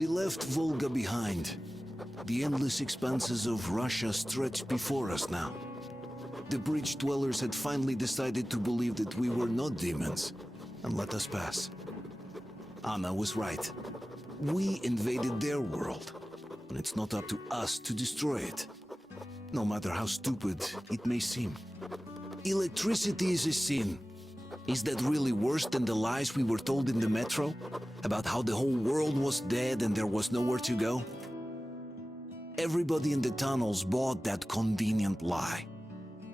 We left Volga behind. The endless expanses of Russia stretched before us now. The bridge dwellers had finally decided to believe that we were not demons and let us pass. Anna was right. We invaded their world, and it's not up to us to destroy it, no matter how stupid it may seem. Electricity is a sin. Is that really worse than the lies we were told in the metro? About how the whole world was dead and there was nowhere to go? Everybody in the tunnels bought that convenient lie.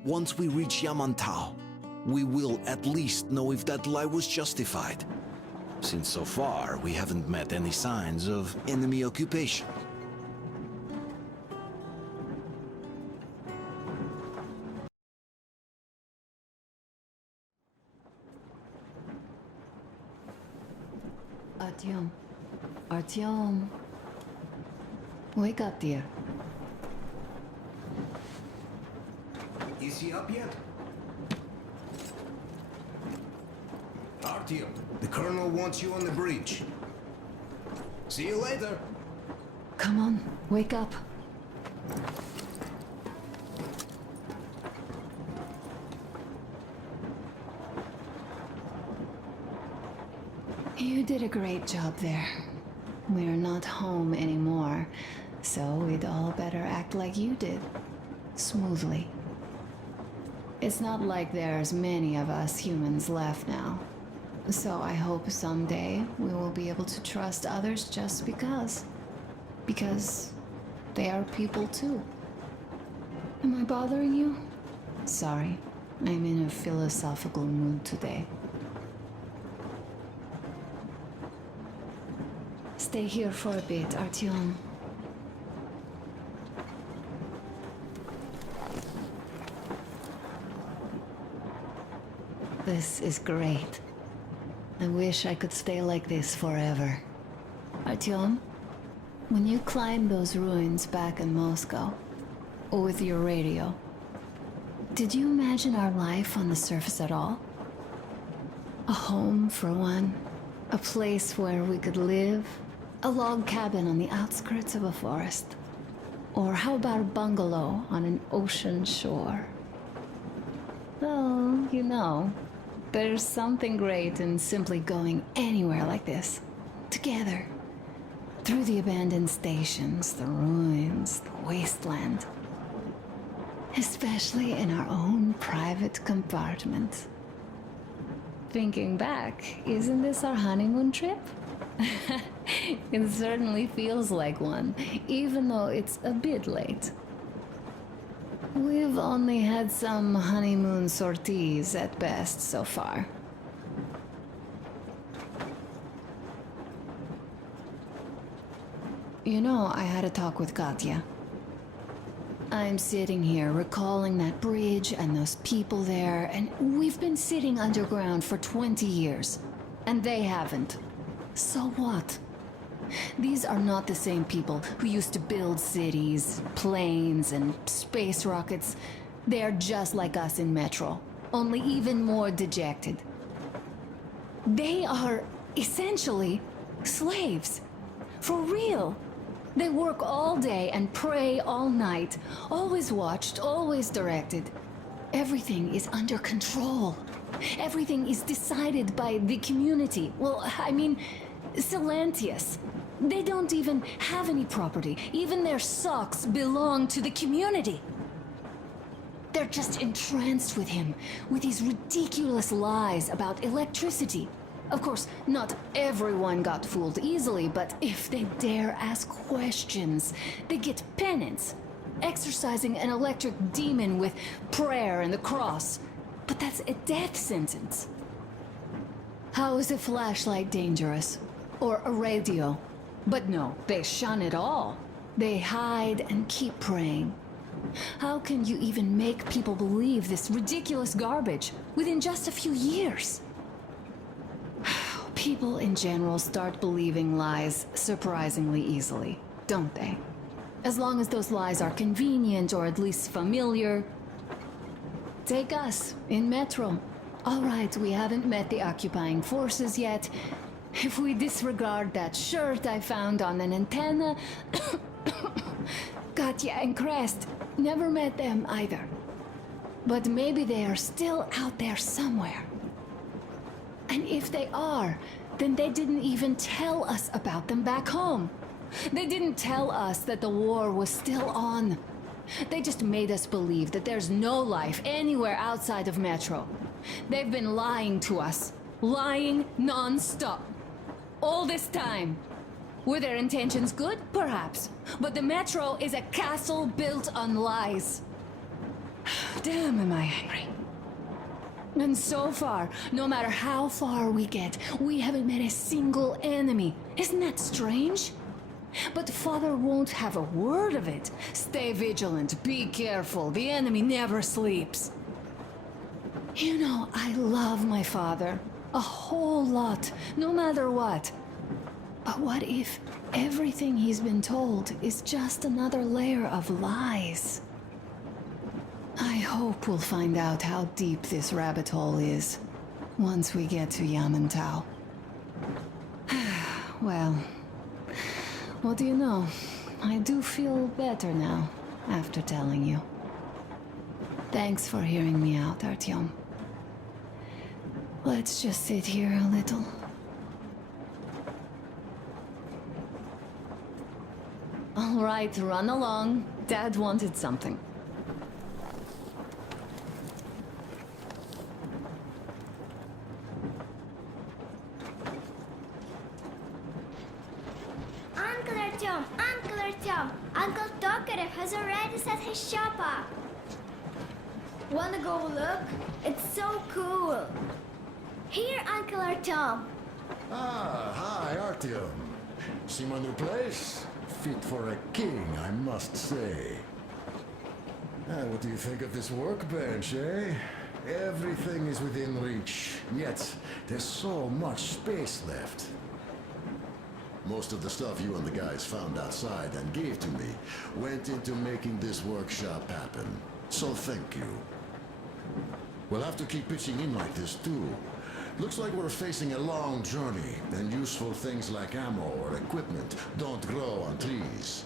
Once we reach Yamantau, we will at least know if that lie was justified. Since so far, we haven't met any signs of enemy occupation. Artyom. Artyom. Wake up, dear. Is he up yet? Artyom, the Colonel wants you on the bridge. See you later. Come on, wake up. You did a great job there. We're not home anymore, so we'd all better act like you did. Smoothly. It's not like there's many of us humans left now. So I hope someday we will be able to trust others just because. Because they are people too. Am I bothering you? Sorry, I'm in a philosophical mood today. Stay here for a bit, Artyom. This is great. I wish I could stay like this forever. Artyom, when you climbed those ruins back in Moscow, with your radio, did you imagine our life on the surface at all? A home, for one. A place where we could live. A log cabin on the outskirts of a forest. Or how about a bungalow on an ocean shore? Well, you know, there's something great in simply going anywhere like this. Together. Through the abandoned stations, the ruins, the wasteland. Especially in our own private compartment. Thinking back, isn't this our honeymoon trip? It certainly feels like one, even though it's a bit late. We've only had some honeymoon sorties at best so far. You know, I had a talk with Katya. I'm sitting here recalling that bridge and those people there, and we've been sitting underground for 20 years, and they haven't. So what? These are not the same people who used to build cities, planes, and space rockets. They are just like us in Metro, only even more dejected. They are essentially slaves. For real. They work all day and pray all night, always watched, always directed. Everything is under control. Everything is decided by the community. Well, I mean, Silantius. They don't even have any property. Even their socks belong to the community. They're just entranced with him, with these ridiculous lies about electricity. Of course, not everyone got fooled easily, but if they dare ask questions, they get penance. Exorcising an electric demon with prayer and the cross. But that's a death sentence. How is a flashlight dangerous? Or a radio? But no, they shun it all. They hide and keep praying. How can you even make people believe this ridiculous garbage within just a few years? People in general start believing lies surprisingly easily, don't they? As long as those lies are convenient or at least familiar. Take us, in Metro. All right, we haven't met the occupying forces yet. If we disregard that shirt I found on an antenna, Katya and Crest never met them either. But maybe they are still out there somewhere. And if they are, then they didn't even tell us about them back home. They didn't tell us that the war was still on. They just made us believe that there's no life anywhere outside of Metro. They've been lying to us. Lying non-stop. All this time. Were their intentions good? Perhaps. But the Metro is a castle built on lies. Damn, am I angry. And so far, no matter how far we get, we haven't met a single enemy. Isn't that strange? But Father won't have a word of it. Stay vigilant, be careful, the enemy never sleeps. You know, I love my father. A whole lot, no matter what. But what if everything he's been told is just another layer of lies? I hope we'll find out how deep this rabbit hole is once we get to Yamantau. Well, what do you know? I do feel better now after telling you. Thanks for hearing me out, Artyom. Let's just sit here a little. All right, run along. Dad wanted something. Uncle Artyom, Uncle Tokarev has already set his shop up. Wanna go look? It's so cool. Here, Uncle Artyom. Ah, hi, Artyom. See my new place? Fit for a king, I must say. What do you think of this workbench, eh? Everything is within reach, yet there's so much space left. Most of the stuff you and the guys found outside and gave to me went into making this workshop happen. So thank you. We'll have to keep pitching in like this too. Looks like we're facing a long journey, and useful things like ammo or equipment don't grow on trees.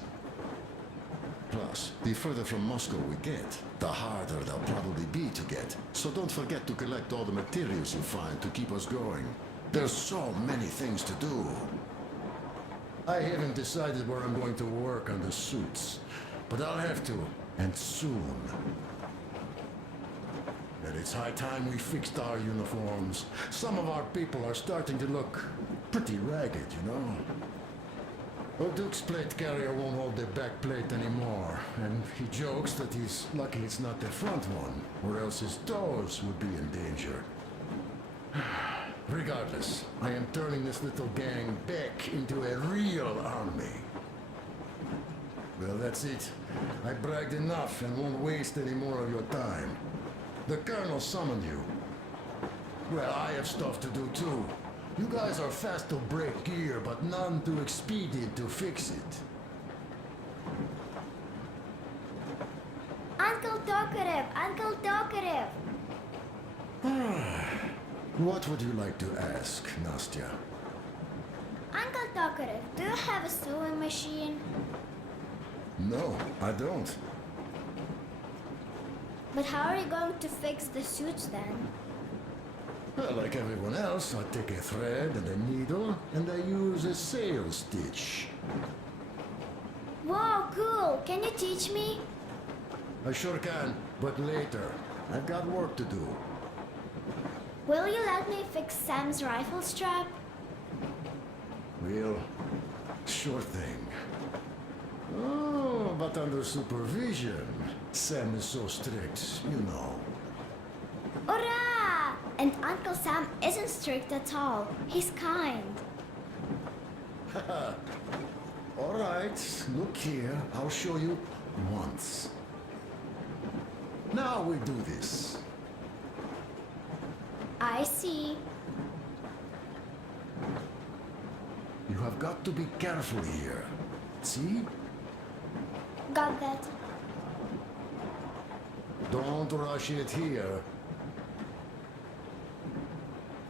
Plus, the further from Moscow we get, the harder they'll probably be to get. So don't forget to collect all the materials you find to keep us going. There's so many things to do. I haven't decided where I'm going to work on the suits, but I'll have to, and soon. And it's high time we fixed our uniforms. Some of our people are starting to look pretty ragged, you know? Duke's plate carrier won't hold the back plate anymore, and he jokes that he's lucky it's not the front one, or else his toes would be in danger. Regardless, I am turning this little gang back into a real army. Well, that's it. I bragged enough and won't waste any more of your time. The Colonel summoned you. Well, I have stuff to do too. You guys are fast to break gear, but none too expedient to fix it. Uncle Tokarev, Uncle Tokarev. What would you like to ask, Nastya? Uncle Tokarev, do you have a sewing machine? No, I don't. But how are you going to fix the suits then? Well, like everyone else, I take a thread and a needle, and I use a sail stitch. Wow, cool! Can you teach me? I sure can, but later. I've got work to do. Will you let me fix Sam's rifle strap? Well, sure thing. Oh, but under supervision. Sam is so strict, you know. Hurrah! And Uncle Sam isn't strict at all. He's kind. All right, look here. I'll show you once. Now we do this. I see. You have got to be careful here. See? Got that. Don't rush it here.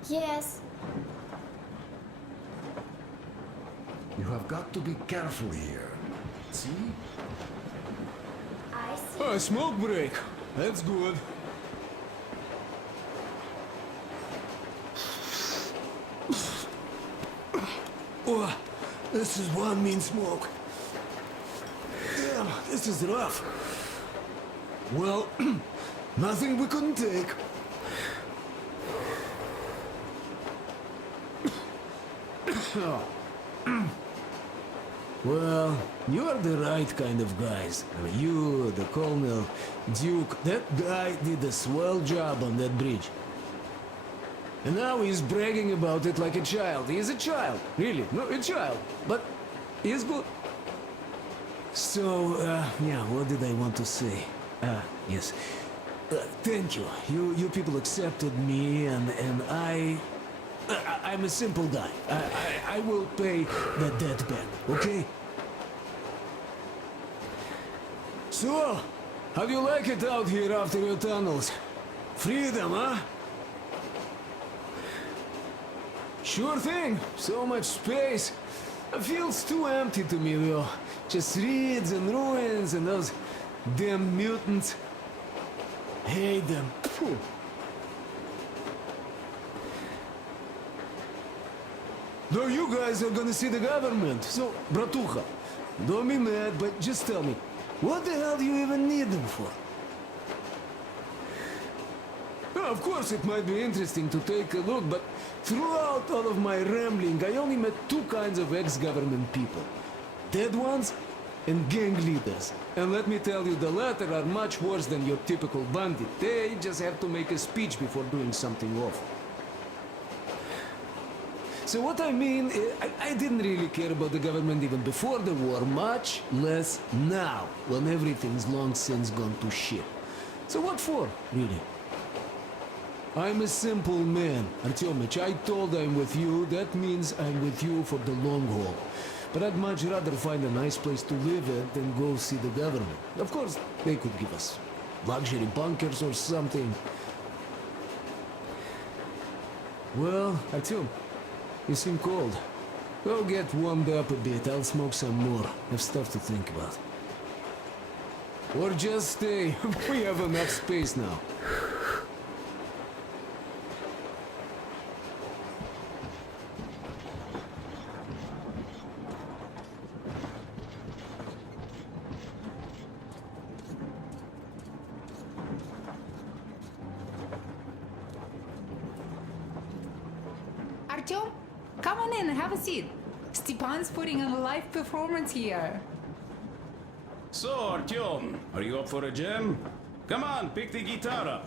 Yes. have got to be careful here. See? I see. A smoke break. That's good. Oh, this is one mean smoke. Damn, this is rough. Well, nothing we couldn't take. Well, you are the right kind of guys. I mean, you, the Colonel, Duke, that guy did a swell job on that bridge. And now he's bragging about it like a child. He is a child, really, no, a child. But he's good. So, yeah, what did I want to say? Yes. Thank you. You people accepted me, and I'm a simple guy. I will pay the debt back, okay? So, how do you like it out here after your tunnels? Freedom, huh? Sure thing. So much space. It feels too empty to me, though. Just reeds and ruins and those damn mutants. Hate them. Phew. Though you guys are gonna see the government, so, bratucha, don't be mad, but just tell me, what the hell do you even need them for? Well, of course, it might be interesting to take a look, but throughout all of my rambling, I only met two kinds of ex-government people. Dead ones and gang leaders. And let me tell you, the latter are much worse than your typical bandit. They just have to make a speech before doing something awful. So what I mean, I didn't really care about the government even before the war, much less now, when everything's long since gone to shit. So what for, really? I'm a simple man, Artyomich. I told I'm with you, that means I'm with you for the long haul. But I'd much rather find a nice place to live at than go see the government. Of course, they could give us luxury bunkers or something. Well, Artyom, you seem cold. Go get warmed up a bit, I'll smoke some more. Have stuff to think about. Or just stay. We have enough space now. Artyom, come on in, have a seat. Stepan's putting on a live performance here. So, Artyom, are you up for a jam? Come on, pick the guitar up.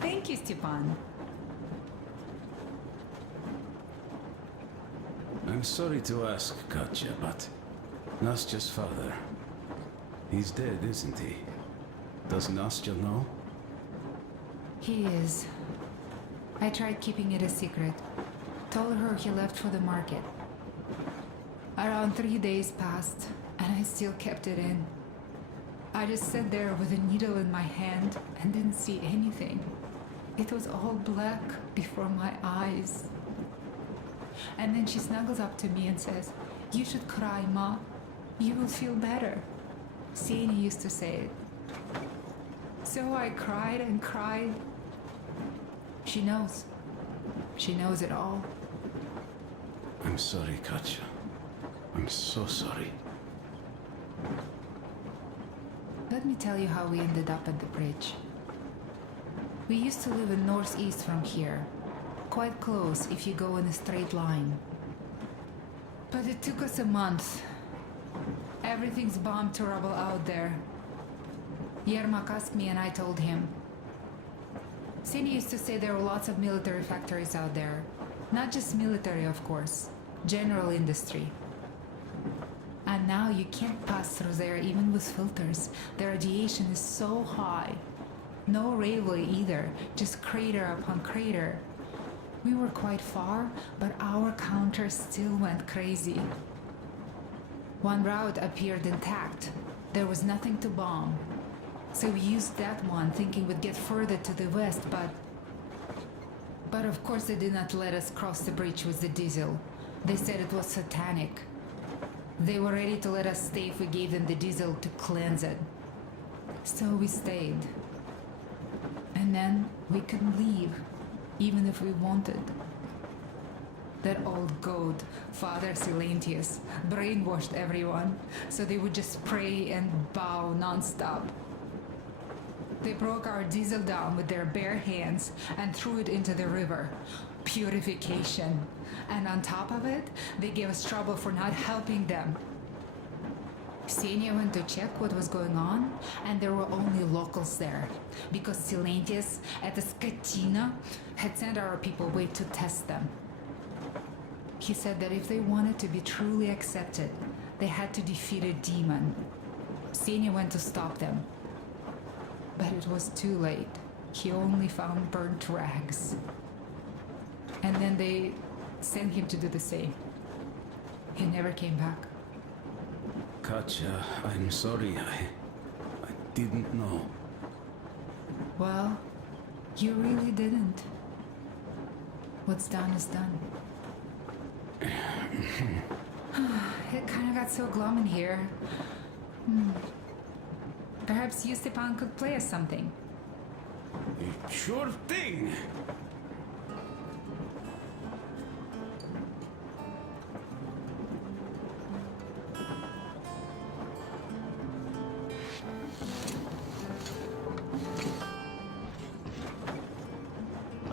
Thank you, Stepan. I'm sorry to ask, Katya, but Nastya's father, he's dead, isn't he? Does Nastya know? He is. I tried keeping it a secret. Told her he left for the market. Around 3 days passed, and I still kept it in. I just sat there with a needle in my hand and didn't see anything. It was all black before my eyes. And then she snuggles up to me and says, "You should cry, Ma. You will feel better." Sienna used to say it. So I cried and cried. She knows. She knows it all. I'm sorry, Katya. I'm so sorry. Let me tell you how we ended up at the bridge. We used to live in northeast from here, quite close if you go in a straight line. But it took us a month. Everything's bombed to rubble out there. Yermak asked me and I told him. Sini used to say there were lots of military factories out there. Not just military, of course. General industry. And now you can't pass through there even with filters. The radiation is so high. No railway either, just crater upon crater. We were quite far, but our counter still went crazy. One route appeared intact. There was nothing to bomb. So we used that one, thinking we'd get further to the west, but of course they did not let us cross the bridge with the diesel. They said it was satanic. They were ready to let us stay if we gave them the diesel to cleanse it. So we stayed. And then we couldn't leave, even if we wanted. That old goat, Father Silentius, brainwashed everyone, so they would just pray and bow non-stop. They broke our diesel down with their bare hands and threw it into the river. Purification. And on top of it, they gave us trouble for not helping them. Xenia went to check what was going on, and there were only locals there, because Silentius at the Skatina had sent our people away to test them. He said that if they wanted to be truly accepted, they had to defeat a demon. Xenia went to stop them. But it was too late. He only found burnt rags. And then they sent him to do the same. He never came back. Katya, I'm sorry. I didn't know. Well, you really didn't. What's done is done. It kind of got so glum in here. Perhaps you, Stepan, could play us something. Sure thing.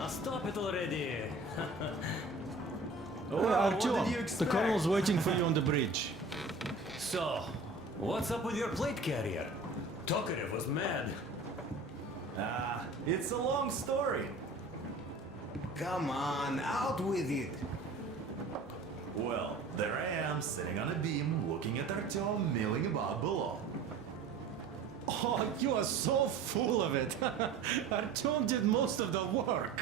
Stop it already! Artyom, what did you the expect? colonel's waiting for you on the bridge. So, what's up with your plate carrier? Tokarev was mad. It's a long story. Come on, out with it. Well, there I am, sitting on a beam, looking at Artyom milling about below. Oh, you are so full of it. Artyom did most of the work.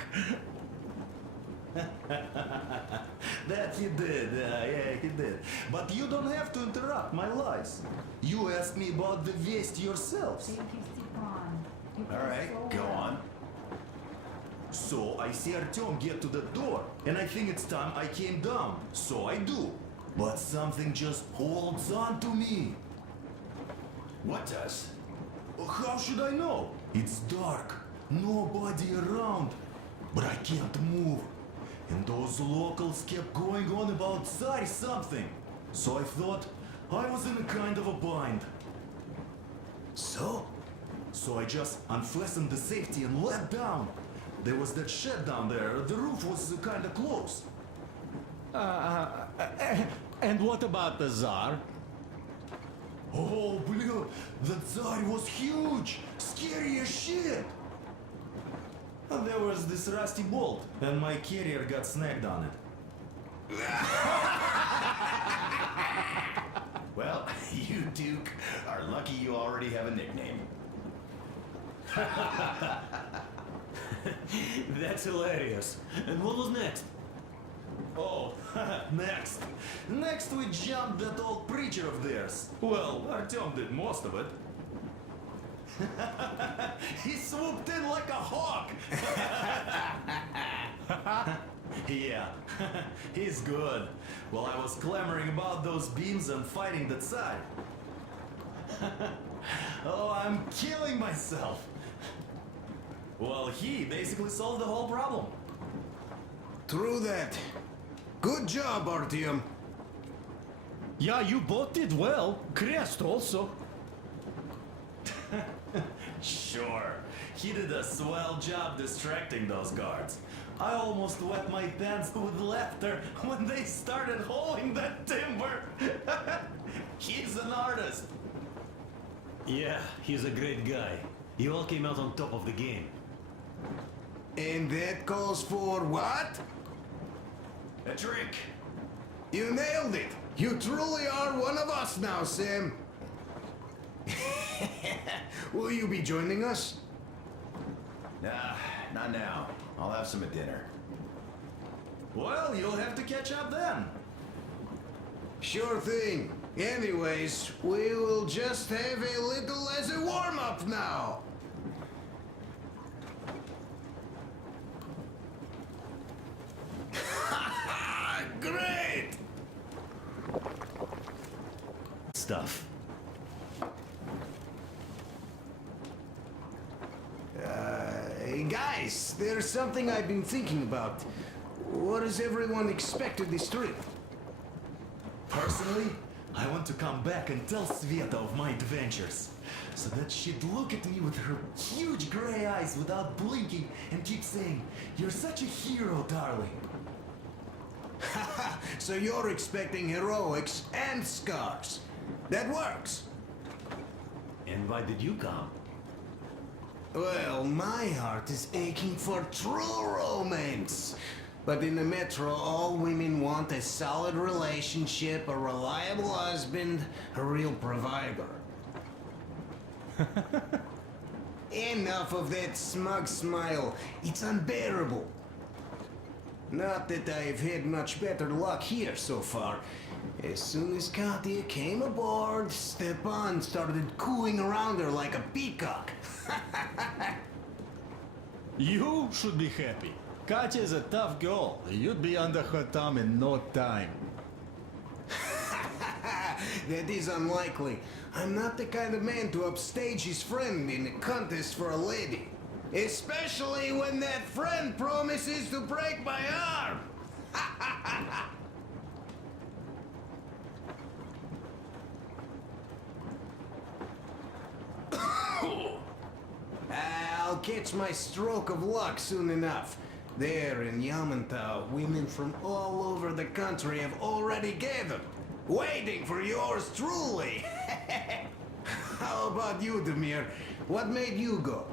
That he did, yeah, he did. But you don't have to interrupt my lies. You asked me about the Vest yourselves. Thank you, Stepan. Alright, go on. So I see Artyom get to the door, and I think it's time I came down. So I do. But something just holds on to me. What does? How should I know? It's dark, nobody around. But I can't move. And those locals kept going on about Tsar something. So I thought I was in a kind of a bind. So I just unfastened the safety and let down. There was that shed down there. The roof was kind of close. And what about the Tsar? Oh, blue, the Tsar was huge, scary as shit. And there was this rusty bolt, and my carrier got snagged on it. Well, you, Duke, are lucky you already have a nickname. That's hilarious. And what was next? Oh, next. Next we jumped that old preacher of theirs. Well, Artyom did most of it. He swooped in like a hawk. Yeah, he's good. While I was clamoring about those beams and fighting that side. Oh, I'm killing myself. Well, he basically solved the whole problem. True that. Good job, Artyom. Yeah, you both did well. Crest also. Sure, he did a swell job distracting those guards. I almost wet my pants with laughter when they started hauling that timber. He's an artist. Yeah, he's a great guy. You all came out on top of the game. And that calls for what? A drink. You nailed it. You truly are one of us now, Sam. Will you be joining us? Nah, not now. I'll have some at dinner. Well, you'll have to catch up then. Sure thing. Anyways, we will just have a little as a warm-up now. Great! Stuff. Hey guys, there's something I've been thinking about. What does everyone expect of this trip? Personally, I want to come back and tell Sveta of my adventures. So that she'd look at me with her huge gray eyes without blinking and keep saying, "You're such a hero, darling." So you're expecting heroics and scars. That works. And why did you come? Well, my heart is aching for true romance. But in the metro, all women want a solid relationship, a reliable husband, a real provider. Enough of that smug smile. It's unbearable. Not that I've had much better luck here so far. As soon as Katya came aboard, Stepan started cooing around her like a peacock. You should be happy. Katya is a tough girl. You'd be under her thumb in no time. That is unlikely. I'm not the kind of man to upstage his friend in a contest for a lady. Especially when that friend promises to break my arm. I'll catch my stroke of luck soon enough. There in Yamantau, women from all over the country have already gathered, waiting for yours truly. How about you, Demir? What made you go?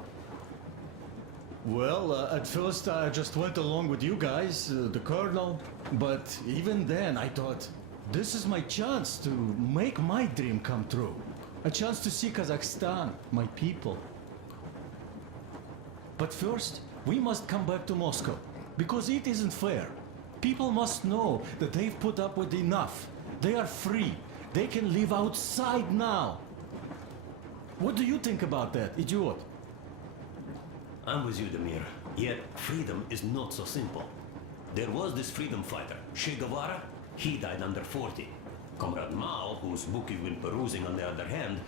Well, at first I just went along with you guys, the colonel. But even then I thought, this is my chance to make my dream come true. A chance to see Kazakhstan, my people. But first, we must come back to Moscow, because it isn't fair. People must know that they've put up with enough. They are free. They can live outside now. What do you think about that, idiot? I'm with you, Demir. Yet, freedom is not so simple. There was this freedom fighter, Che Guevara. He died under 40. Comrade Mao, whose book you've been perusing on the other hand,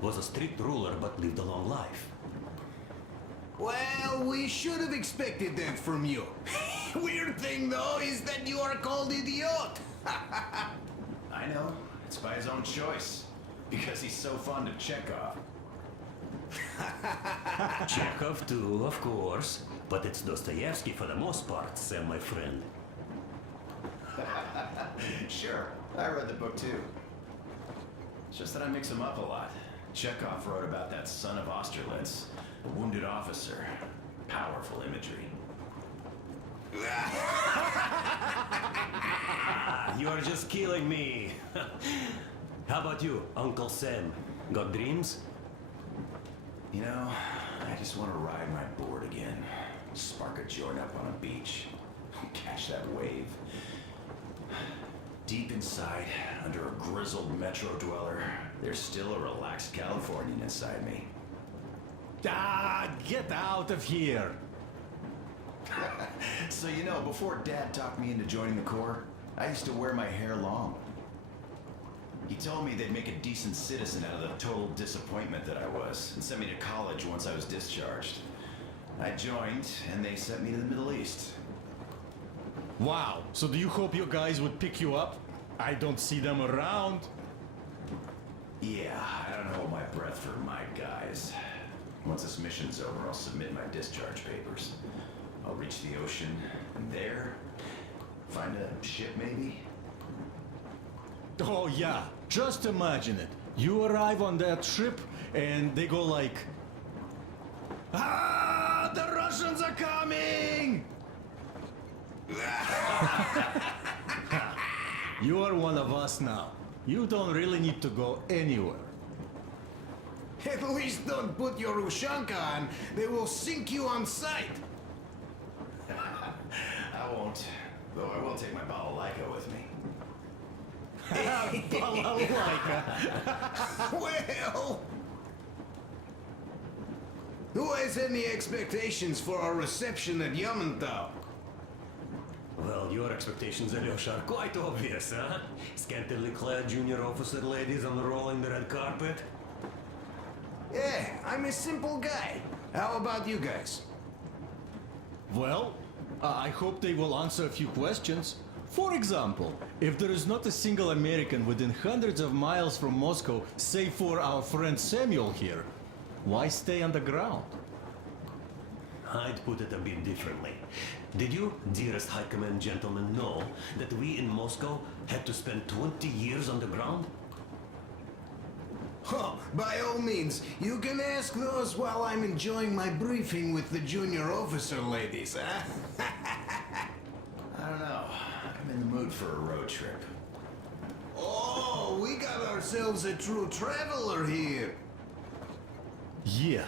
was a strict ruler but lived a long life. Well, we should have expected that from you. Weird thing, though, is that you are called idiot. I know. It's by his own choice. Because he's so fond of Chekhov. Chekhov too, of course. But it's Dostoevsky for the most part, Sam, my friend. Sure, I read the book too. It's just that I mix them up a lot. Chekhov wrote about that son of Austerlitz, a wounded officer. Powerful imagery. You are just killing me. How about you, Uncle Sam? Got dreams? You know, I just want to ride my board again. Spark a joint up on a beach. Catch that wave. Deep inside, under a grizzled metro dweller, there's still a relaxed Californian inside me. Ah, get out of here! So you know, before Dad talked me into joining the Corps, I used to wear my hair long. He told me they'd make a decent citizen out of the total disappointment that I was, and sent me to college once I was discharged. I joined, and they sent me to the Middle East. Wow, so do you hope your guys would pick you up? I don't see them around. Yeah, I don't hold my breath for my guys. Once this mission's over, I'll submit my discharge papers. I'll reach the ocean, and there, find a ship maybe? Oh yeah, just imagine it. You arrive on that ship, and they go like... Ah, the Russians are coming! You are one of us now. You don't really need to go anywhere. At least don't put your Ushanka on. They will sink you on sight. I won't, though I will take my balalaika with me. Balalaika. Well... Who has any expectations for our reception at Yamantau? Well, your expectations, Alyosha, are quite obvious, huh? Scantily clad junior officer ladies unrolling the red carpet. Yeah, I'm a simple guy. How about you guys? Well, I hope they will answer a few questions. For example, if there is not a single American within hundreds of miles from Moscow, save for our friend Samuel here, why stay underground? I'd put it a bit differently. Did you, dearest High Command gentlemen, know that we in Moscow had to spend 20 years underground? Oh, by all means, you can ask those while I'm enjoying my briefing with the junior officer ladies, huh? I don't know. I'm in the mood for a road trip. Oh, we got ourselves a true traveler here. Yeah,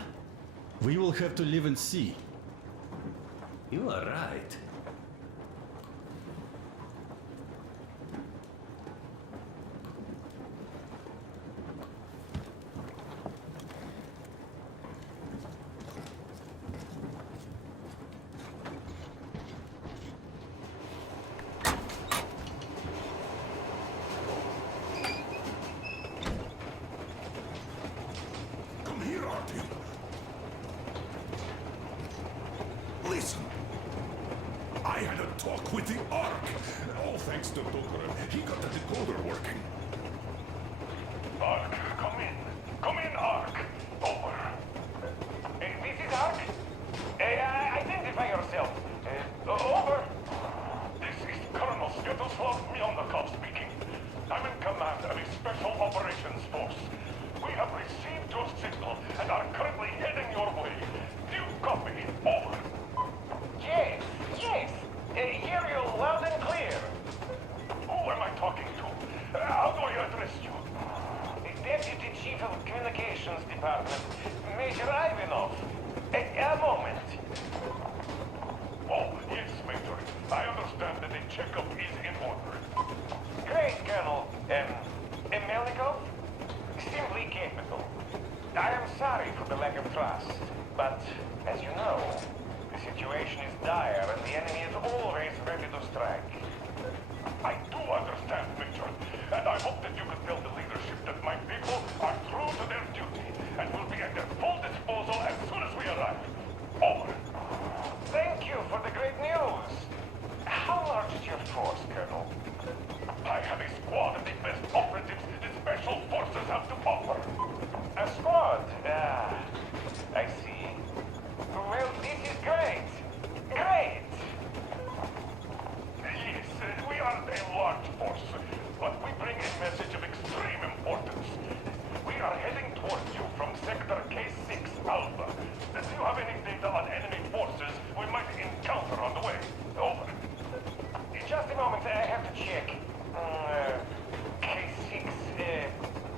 we will have to live and see. You are right. Come here, Artyom. Listen. I had a talk with the Ark. All thanks to Tokarev. He got the decoder working. Ark, come in. Come in, Ark. Over. This is Ark? Identify yourself. Over. This is Colonel Sviatoslav Myelnikov speaking. I'm in command of a special operations force. We have received your signal and are currently heading your way. Do you copy? Over. Yes. Hear you loud and clear. Who am I talking to? How do I address you? The Deputy Chief of Communications Department, Major Ivanov. A moment. Oh, yes, Major. I understand that the checkup is in order. Great, Colonel. Melnikov? Simply capable. I am sorry for the lack of trust, but as you know, the situation is dire and the enemy is always ready to strike. I do understand, Major, and I hope that you can tell the leadership that my people are true to their duty and will be at their full disposal as soon as we arrive. Over. Thank you for the great news. How large is your force, Colonel? I have a squad of the best operatives the Special Forces have to offer. A squad? I see. Well, this is great. Great! Yes, we are a large force, but we bring a message of extreme importance. We are heading towards you from Sector K6 Alpha. Do you have any data on enemy forces we might encounter on the way? Over. Just a moment, I have to check. K6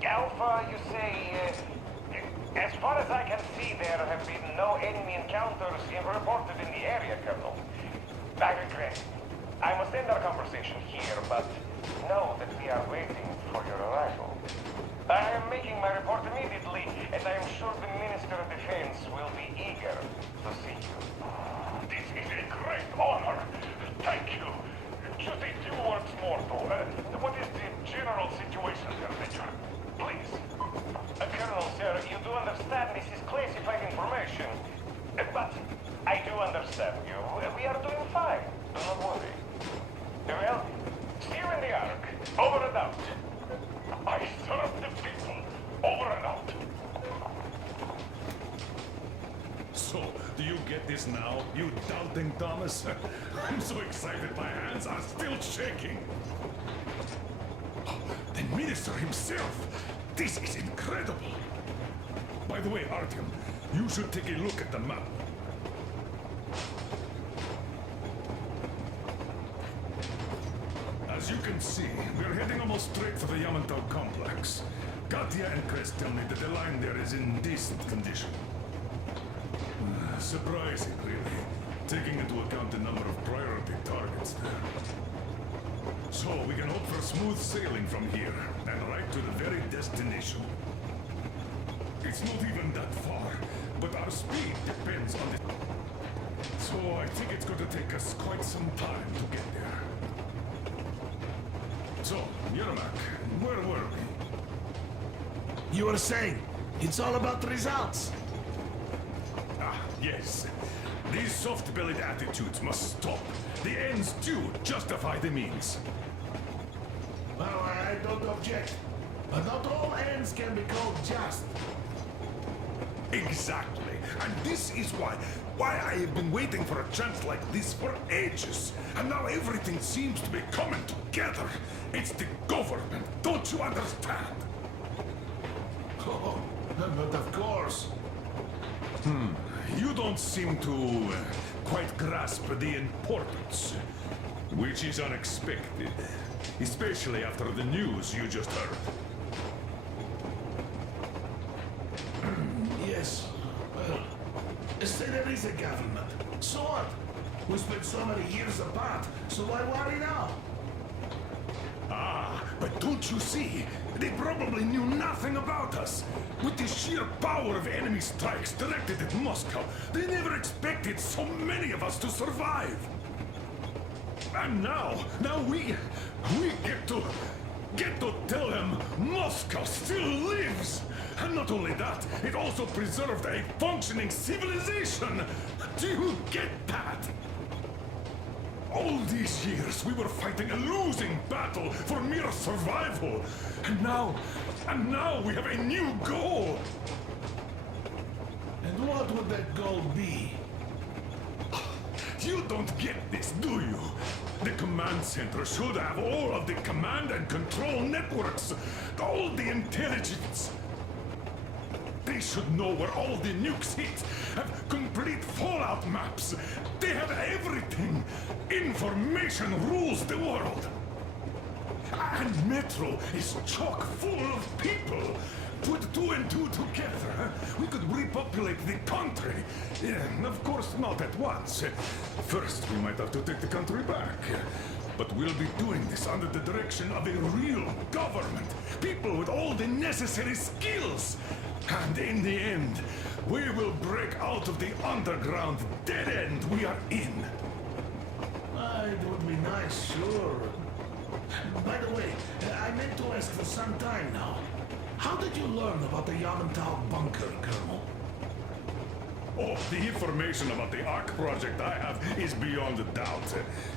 Alpha, you say? As far as I can see, there have been no enemy encounters reported in the area, Colonel. I regret. I must end our conversation here, but know that we are waiting for your arrival. I am making my report immediately, and I am sure the Ministry Minister of Defense will be eager to see you. This is a great honor. Thank you. Just a few words more, though. What is the general situation here, Major? Please. Colonel, sir, you do understand this is classified information. But I do understand you. We are doing fine. Do not worry. Well, see you in the Ark. Over and out. I serve the people. Over and out. So, do you get this now, you doubting Thomas? I'm so excited my hands are still shaking. The minister himself! This is incredible! By the way, Artyom, you should take a look at the map. As you can see, we're heading almost straight for the Yamantau complex. Katya and Krest tell me that the line there is in decent condition. Surprising, really, taking into account the number of priority targets there. So we can hope for smooth sailing from here, and right to the very destination. It's not even that far, but our speed depends on it. So I think it's going to take us quite some time to get there. So, Yermak, where were we? You were saying, it's all about the results. Ah, yes. These soft-bellied attitudes must stop. The ends do justify the means. Well, I don't object. But not all ends can be called just. Exactly. And this is why I have been waiting for a chance like this for ages. And now everything seems to be coming together. It's the government. Don't you understand? Oh, but of course. You don't seem to quite grasp the importance, which is unexpected, especially after the news you just heard. Yes. Well, say there is a government. So what? We spent so many years apart, so why worry now? Ah, but don't you see? They probably knew nothing about us. With the sheer power of enemy strikes directed at Moscow, they never expected so many of us to survive. And now we get to tell them Moscow still lives. And not only that, it also preserved a functioning civilization. Do you get that? All these years we were fighting a losing battle for mere survival. And now we have a new goal. And what would that goal be? You don't get this, do you? The command center should have all of the command and control networks, all the intelligence. They should know where all the nukes hit, have complete fallout maps. They have everything. Information rules the world. And Metro is chock full of people. Put two and two together, we could repopulate the country. Of course, not at once. First, we might have to take the country back. But we'll be doing this under the direction of a real government. People with all the necessary skills. And in the end, we will break out of the underground dead end we are in. It would be nice, sure. By the way, I meant to ask for some time now. How did you learn about the Yamantau bunker, Colonel? Oh, the information about the ARC project I have is beyond a doubt.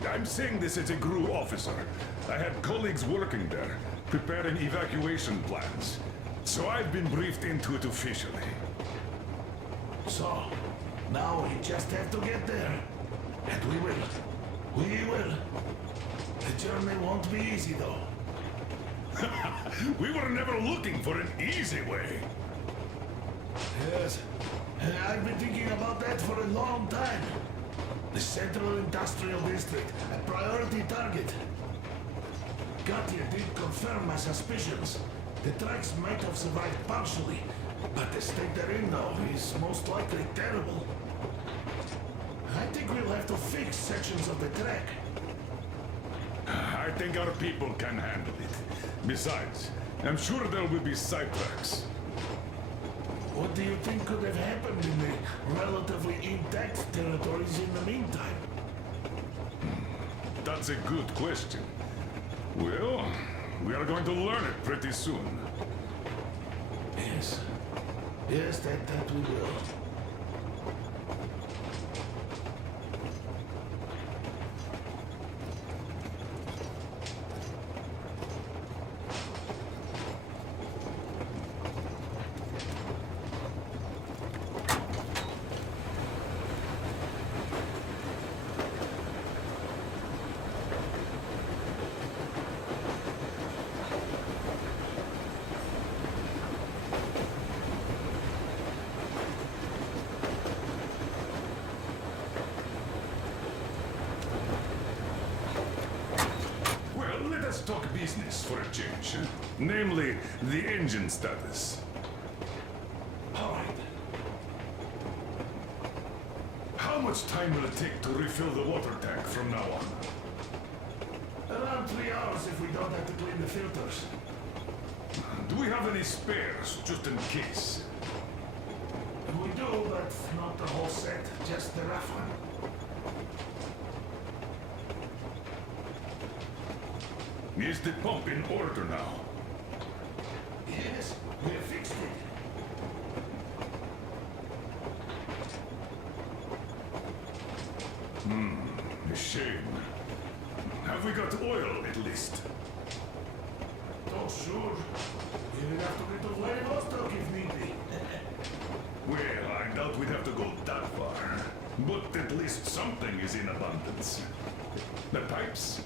I'm saying this as a GRU officer. I had colleagues working there, preparing evacuation plans. So I've been briefed into it officially. So, now we just have to get there. And we will. We will. The journey won't be easy, though. We were never looking for an easy way. Yes. I've been thinking about that for a long time. The Central Industrial District, a priority target. Katya did confirm my suspicions. The tracks might have survived partially, but the state they're in now is most likely terrible. I think we'll have to fix sections of the track. I think our people can handle it. Besides, I'm sure there will be sidetracks. What do you think could have happened in the relatively intact territories in the meantime? That's a good question. Well, we are going to learn it pretty soon. Yes. Yes, that we will. Well, let us talk business for a change. Namely, the engine status. All right. How much time will it take to refill the water tank from now on? Around 3 hours if we don't have to clean the filters. Do we have any spares, just in case? We do, but not the whole set, just the rough one. Is the pump in order now? Yes, we have fixed it. A shame. Have we got oil, at least? Oh, sure. Even have to get to Vladivostok if need be. Well, I doubt we'd have to go that far. But at least something is in abundance. The pipes?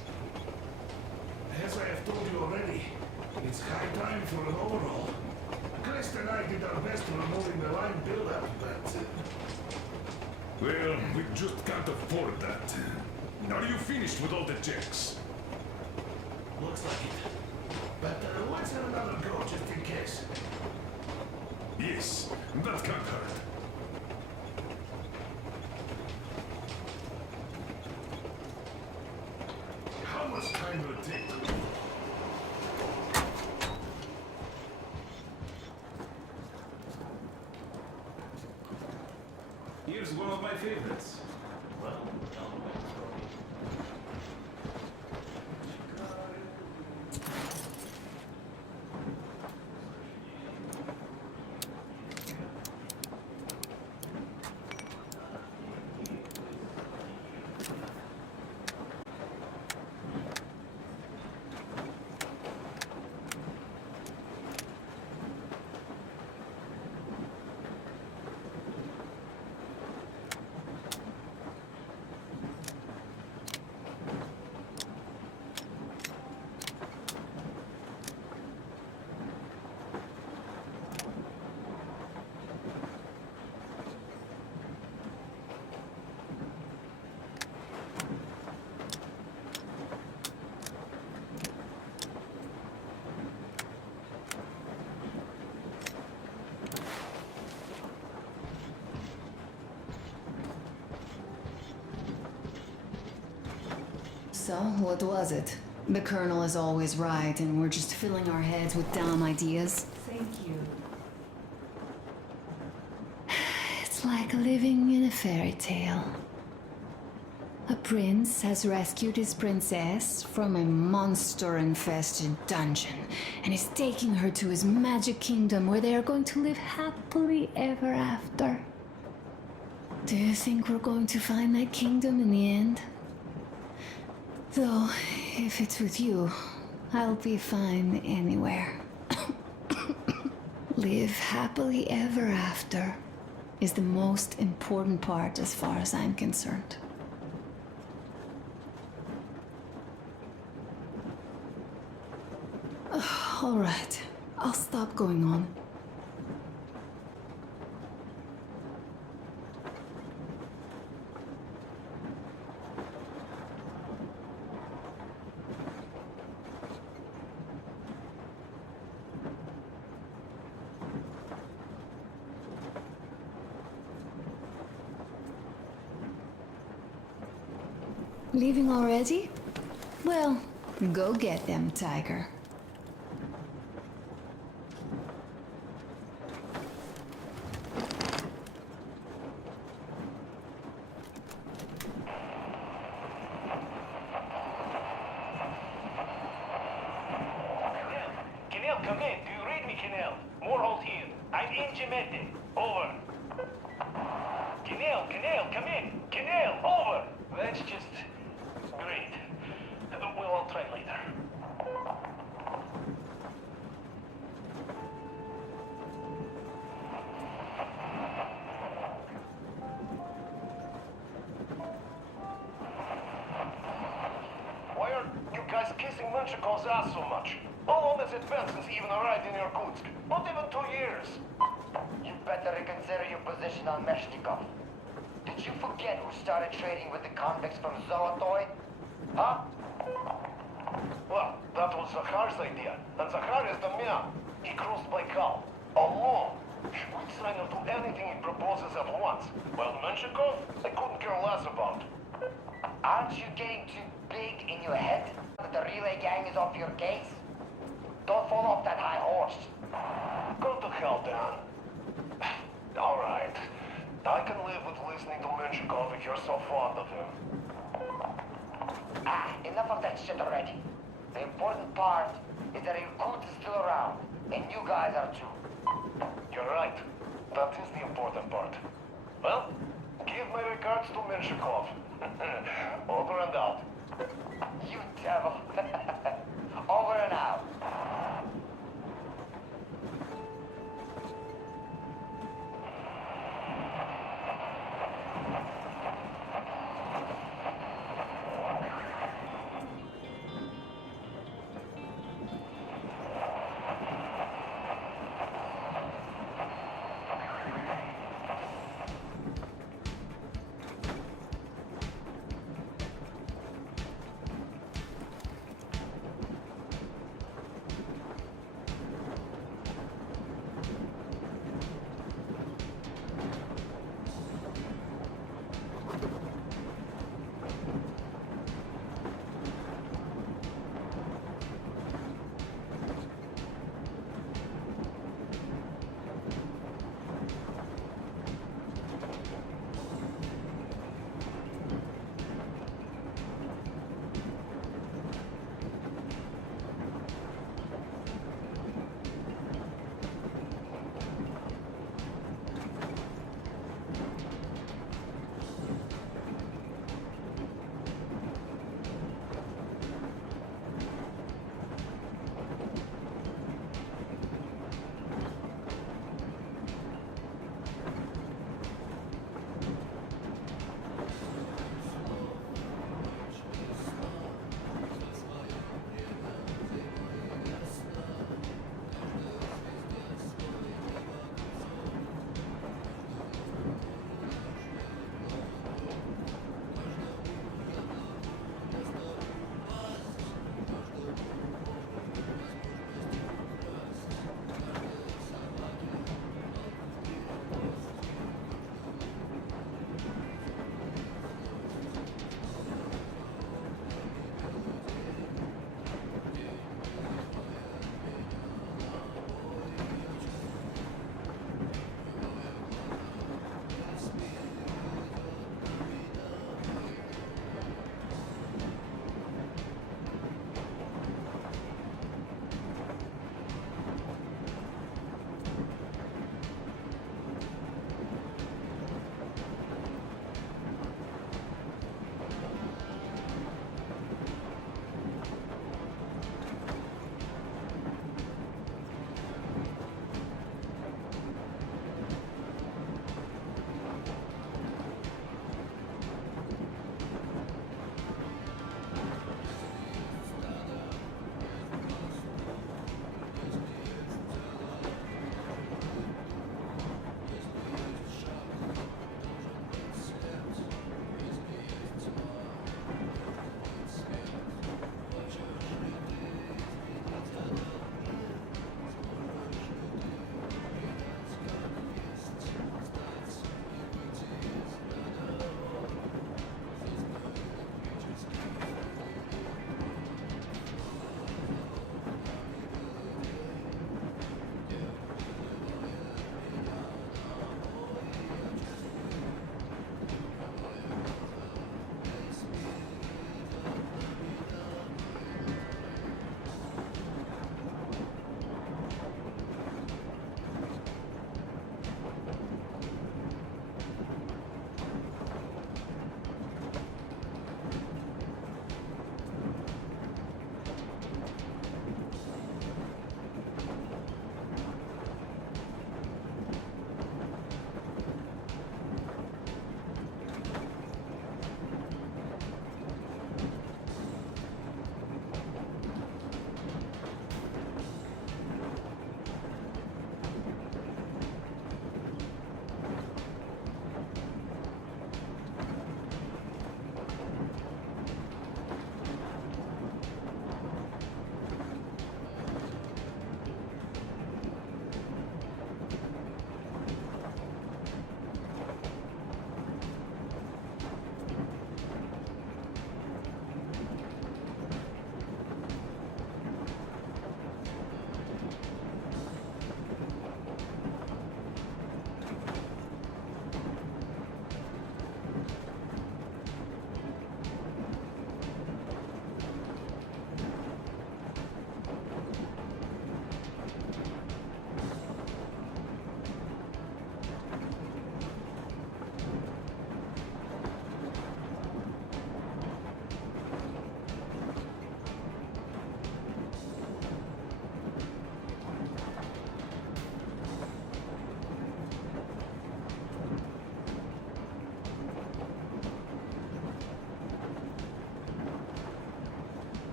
As I have told you already, it's high time for an overhaul. Crest and I did our best removing the line buildup, but... Well, we just can't afford that. Are you finished with all the checks? Looks like it. But let's have another go, just in case. Yes, that can't hurt. How much time will it take to... Here's one of my favorites. So, what was it? The Colonel is always right, and we're just filling our heads with dumb ideas. Thank you. It's like living in a fairy tale. A prince has rescued his princess from a monster-infested dungeon and is taking her to his magic kingdom where they are going to live happily ever after. Do you think we're going to find that kingdom in the end? Though, if it's with you, I'll be fine anywhere. Live happily ever after is the most important part as far as I'm concerned. All right, I'll stop going on. Leaving already? Well, go get them, Tiger. Kimete, over. Kinel, come in. Kinel, over. That's just great. We'll all try later. Why are you guys kissing Menchikov's ass so much? How long has it been since he even arrived in Irkutsk? Not even 2 years. You better reconsider your position on Meshnikov. Did you forget who started trading with the convicts from Zolotoy? Huh? Well, that was Zakhar's idea. And Zakhar is the man. He crossed Baikal. Alone. We're trying to do anything he proposes at once. While Menshikov, I couldn't care less about. Aren't you getting too big in your head that the relay gang is off your case? Don't fall off that high horse. Go to hell, Dan. All right. I can live with listening to Menshikov if you're so fond of him. Enough of that shit already. The important part is that Irkut is still around, and you guys are too. You're right. That is the important part. Well, give my regards to Menshikov. Over and out. You devil. Over and out.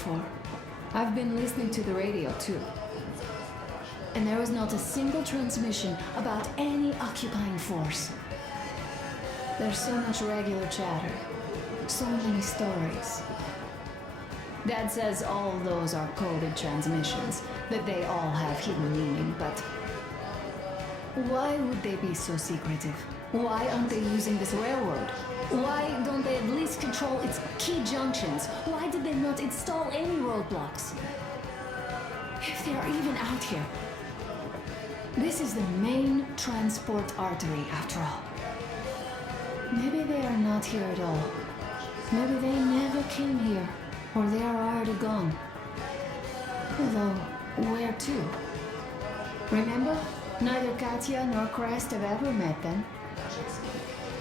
before. I've been listening to the radio too. And there was not a single transmission about any occupying force. There's so much regular chatter, so many stories. Dad says all of those are coded transmissions, that they all have hidden meaning, but why would they be so secretive? Why aren't they using this railroad? Why don't they at least control its key junctions? Why did they not install any roadblocks? If they are even out here. This is the main transport artery, after all. Maybe they are not here at all. Maybe they never came here, or they are already gone. Although, where to? Remember? Neither Katya nor Crest have ever met them.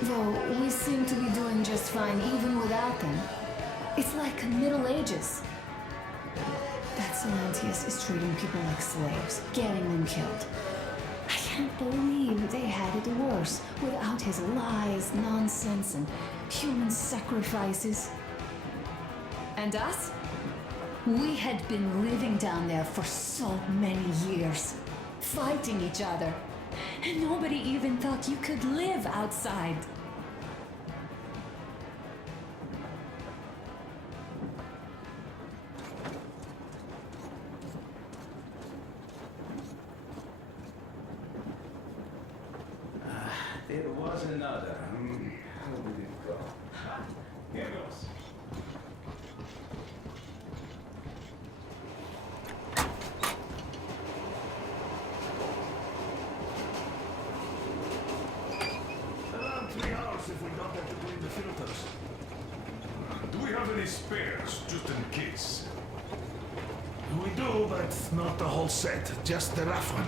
Though we seem to be doing just fine even without them. It's like Middle Ages. That Silantius is treating people like slaves, getting them killed. I can't believe they had it worse without his lies, nonsense, and human sacrifices. And us? We had been living down there for so many years, fighting each other, and nobody even thought you could live outside. There was another. How did it go? Here goes. Around 3 hours if we don't have to clean the filters. Do we have any spares, just in case? We do, but not the whole set, just the rough one.